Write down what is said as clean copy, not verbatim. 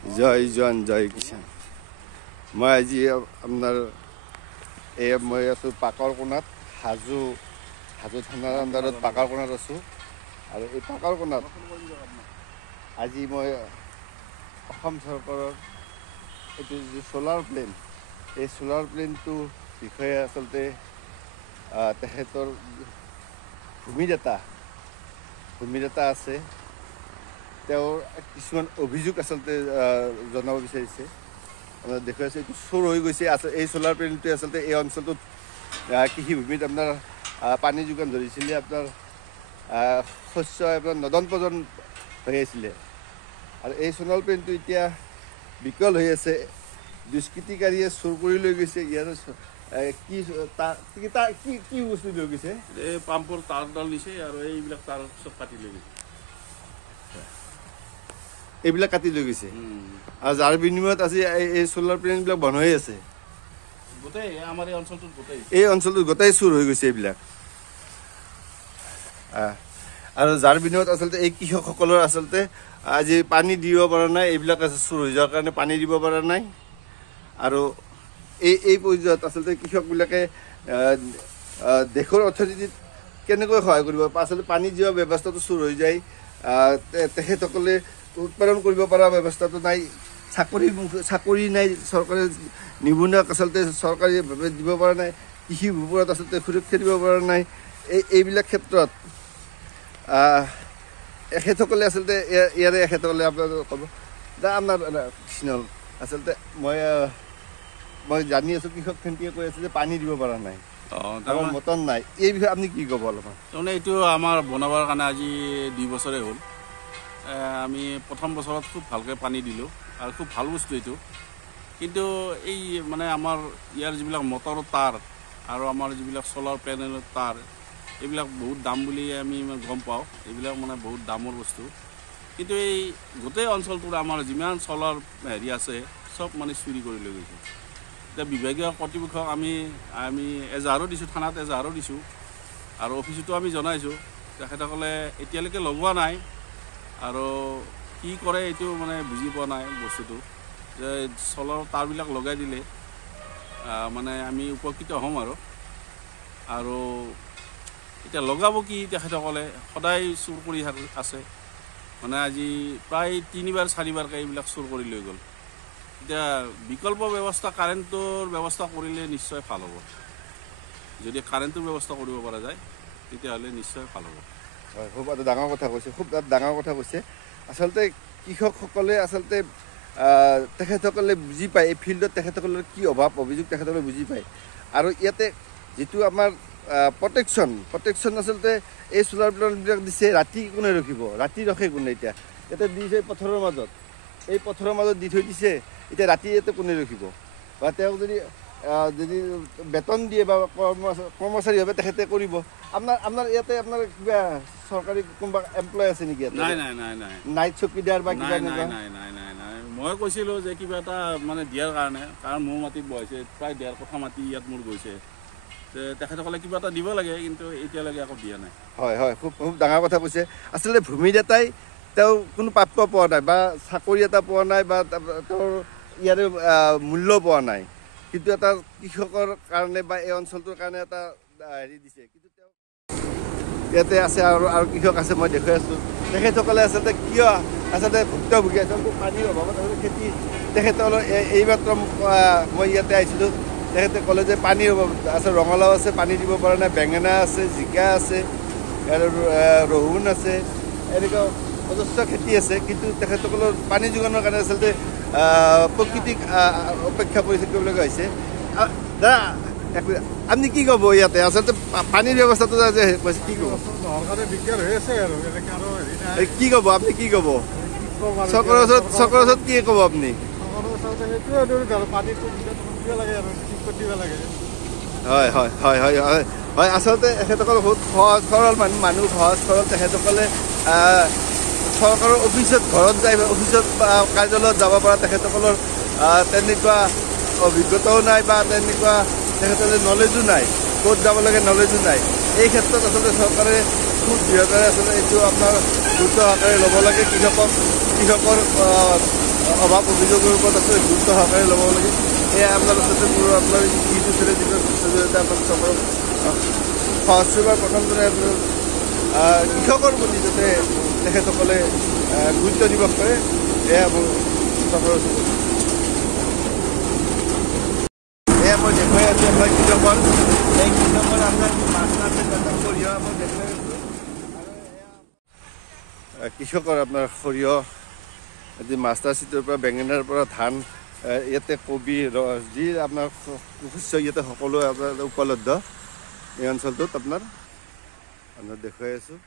জয় জোৱান জয় কিষাণ। মই আজি আপোনাৰ মই আছোঁ পাকৰ কোণাত, হাজো থানাৰ আণ্ডাৰত পাকৰ কোণাত আছোঁ। আৰু এই পাকৰ কোণাত আজি মই অসম চৰকাৰৰ এইটো যি চ'লাৰ প্লেন, এই চ'লাৰ প্লেনটোৰ বিষয়ে আচলতে তেখেতৰ ভূমিদাতা আছে, তেওঁৰ কিছুমান অভিযোগ আচলতে জনাব বিচাৰিছে। আপোনাৰ দেখুৱাইছে এইটো চোৰ হৈ গৈছে। এই চ'লাৰ প্লেনটোৱে আচলতে এই অঞ্চলটোত কৃষিভূমিত আপোনাৰ পানী যোগান ধৰিছিলে। আপোনাৰ শস্য আপোনাৰ নদন পজন হৈ আছিলে। আৰু এই চ'লাৰ প্লেনটো এতিয়া বিকল হৈ আছে। দুষ্কৃতিকাৰীয়ে চুৰ কৰি লৈ গৈছে। ইয়াৰ কি বস্তু লৈ গৈছে? এই পাম্পৰ তাঁৰডাল নিছে আৰু এইবিলাক তাঁৰ চব কাটি লৈ গৈছে। এইবিলাক কাটি লৈ গৈছে। আৰু যাৰ বিনিময়ত আজি এই চ'লাৰ প্লেনবিলাক বন্ধ হৈ আছে। গোটেই আমাৰ এই অঞ্চলটোত গোটেই চুৰ হৈ গৈছে এইবিলাক। আৰু যাৰ বিনিময়ত আচলতে এই কৃষকসকলৰ আচলতে আজি পানী দিব পৰা নাই। এইবিলাক চুৰ হৈ যোৱাৰ কাৰণে পানী দিব পৰা নাই। আৰু এই পৰ্যায়ত আচলতে কৃষকবিলাকে দেশৰ অৰ্থনীতিত কেনেকৈ সহায় কৰিব? আচলতে পানী যোৱা ব্যৱস্থাটো চুৰ হৈ যায়। তেখেতসকলে উৎপাদন কৰিব পৰা ব্যৱস্থাটো নাই। চাকৰি নাই, চৰকাৰে নিবনুৱাক আচলতে চৰকাৰীভাৱে দিব পৰা নাই। কৃষিৰ আচলতে সুৰক্ষা দিব পৰা নাই। এইবিলাক ক্ষেত্ৰত এখেতসকলে আচলতে এখেতসকলে আপোনালোকে ক'ব আপোনাৰ কৃষ্ণ আচলতে মই জানি আছোঁ কৃষকখিনিয়ে কৈ আছে যে পানী দিব পৰা নাই, মটন নাই। এই বিষয়ে আপুনি কি ক'ব অলপমান? তাৰমানে এইটো আমাৰ বনাবৰ কাৰণে আজি 2 বছৰেই হ'ল। আমি প্ৰথম বছৰত খুব ভালকৈ পানী দিলোঁ আৰু খুব ভাল বস্তু এইটো। কিন্তু এই মানে আমাৰ ইয়াৰ যিবিলাক মটৰৰ তাঁৰ আৰু আমাৰ যিবিলাক চ'লাৰ পেনেলৰ তাঁৰ, এইবিলাক বহুত দাম বুলি আমি গম পাওঁ। এইবিলাক মানে বহুত দামৰ বস্তু। কিন্তু এই গোটেই অঞ্চলটোত আমাৰ যিমান চ'লাৰ হেৰি আছে চব মানে চুৰি কৰি লৈ গৈছে। এতিয়া বিভাগীয় কৰ্তৃপক্ষক আমি এজাহাৰো দিছোঁ, থানাত এজাহাৰো দিছোঁ আৰু অফিচতো আমি জনাইছোঁ। তেখেতসকলে এতিয়ালৈকে লগোৱা নাই আৰু কি কৰে এইটো মানে বুজি পোৱা নাই বস্তুটো, যে চ'লাৰ তাঁৰবিলাক লগাই দিলে মানে আমি উপকৃত হ'ম আৰু এতিয়া লগাব কি? তেখেতসকলে সদায় চুৰ কৰি আছে। মানে আজি প্ৰায় 3-4বাৰকৈ এইবিলাক চুৰ কৰি লৈ গ'ল। এতিয়া বিকল্প ব্যৱস্থা, কাৰেণ্টৰ ব্যৱস্থা কৰিলে নিশ্চয় ভাল হ'ব। যদি কাৰেণ্টৰ ব্যৱস্থা কৰিব পৰা যায় তেতিয়াহ'লে নিশ্চয় ভাল হ'ব। হয়, খুব এটা ডাঙৰ কথা কৈছে, খুব ডাঙৰ কথা কৈছে। আচলতে কৃষকসকলে আচলতে তেখেতসকলে বুজি পায় এই ফিল্ডত তেখেতসকলৰ কি অভাৱ অভিযোগ তেখেতসকলে বুজি পায়। আৰু ইয়াতে যিটো আমাৰ প্ৰটেকশ্যন আচলতে এই চ'লাৰ প্লেনবিলাক দিছে। ৰাতি কোনে ৰখিব? ৰাতি ৰখে কোনে? এতিয়া ইয়াতে দিছে পথাৰৰ মাজত, এই পথাৰৰ মাজত দি থৈ দিছে। এতিয়া ৰাতি ইয়াতে কোনে ৰখিব? বা তেওঁক যদি বেতন দিয়ে বা কৰ্মচাৰীভাৱে তেখেতে কৰিব। আপোনাৰ ইয়াতে আপোনাৰ কিবা চৰকাৰী কোনোবা এমপ্লয় আছে নেকি? নাই। নাইট চকীদাৰ বা কিবা নাই। মই কৈছিলোঁ যে কিবা এটা মানে দিয়াৰ কাৰণে, কাৰণ মোৰ মাটিত বহাইছে, প্ৰায় 1.5 কঠা মাটি ইয়াত মোৰ গৈছে। তেখেতসকলে কিবা এটা দিব লাগে, কিন্তু এতিয়ালৈকে একো দিয়া নাই। হয়, খুব ডাঙৰ কথা কৈছে। আচলতে ভূমিদাতাই তেওঁ কোনো প্ৰাপ্য পোৱা নাই বা চাকৰি এটা পোৱা নাই বা তেওঁৰ ইয়াৰে মূল্য পোৱা নাই। কিন্তু এটা কৃষকৰ কাৰণে বা এই অঞ্চলটোৰ কাৰণে এটা হেৰি দিছে। কিন্তু তেওঁ ইয়াতে আছে আৰু কৃষক আছে, মই দেখুৱাই আছোঁ। তেখেতসকলে আচলতে কিয় ভুক্তভোগী আচলতে পানীৰ অভাৱত খেতি। তেখেতসকলৰ এইমাত্ৰ মই ইয়াতে আহিছিলোঁ, তেখেতে ক'লে যে পানীৰ অভাৱ আছে। ৰঙালাও আছে, পানী দিব পৰা নাই। বেঙেনা আছে, জিকা আছে, আৰু ৰহুন আছে, এনেকুৱা অজস্ৰ খেতি আছে। কিন্তু তেখেতসকলৰ পানী যোগানৰ কাৰণে আচলতে প্ৰকৃতিক অপেক্ষা কৰি থাকিবলগীয়া হৈছে। দাদা আপুনি কি ক'ব? ইয়াতে আচলতে পানীৰ ব্যৱস্থাটো যে কৈছে, কি ক'ব? কি ক'ব আপুনি? কি ক'ব চৰকাৰৰ ওচৰত কি ক'ব আপুনি? হয়, আচলতে তেখেতসকল বহুত সহজ সৰল মানুহ, সহজ সৰল। তেখেতসকলে চৰকাৰৰ অফিচত ঘৰত যায়, অফিচত কাৰ্যালয়ত যাব পৰা তেখেতসকলৰ তেনেকুৱা অভিজ্ঞতাও নাই বা তেনেকুৱা তেখেতসকলে নলেজো নাই। ক'ত যাব লাগে নলেজো নাই। এই ক্ষেত্ৰত আচলতে চৰকাৰে খুব দৃঢ়তাৰে আচলতে এইটো আপোনাৰ গুৰুত্ব সহকাৰে ল'ব লাগে। কৃষকৰ অভাৱ অভিযোগৰ ওপৰত আছে গুৰুত্ব সহকাৰে ল'ব লাগে। এয়া আপোনাৰ আচলতে মোৰ আপোনাৰ ইউটিউব চেনেল যিবিলাক জৰিয়তে আপোনাক চবক সহজ কৰিবাৰ প্ৰথমতে আপোনাৰ কৃষকৰ প্ৰতি যাতে তেখেতসকলে গুৰুত্ব নিৱেশ কৰে, এয়া মোৰ চহৰৰ এয়া মই দেখুৱাই আছোঁ আপোনাৰ কৃষকৰ এই কৃষকৰ আপোনাৰ মাছ সৰিয়হ মই দেখুৱাই আছোঁ। কৃষকৰ আপোনাৰ সৰিয়হ আজি মাষ্টাৰ চিটৰ পৰা বেঙেনাৰ পৰা ধান ইয়াতে কবি যি আপোনাৰ শস্য ইয়াতে সকলো আপোনাৰ উপলব্ধ এই অঞ্চলটোত আপোনাৰ দেখুৱাই আছোঁ।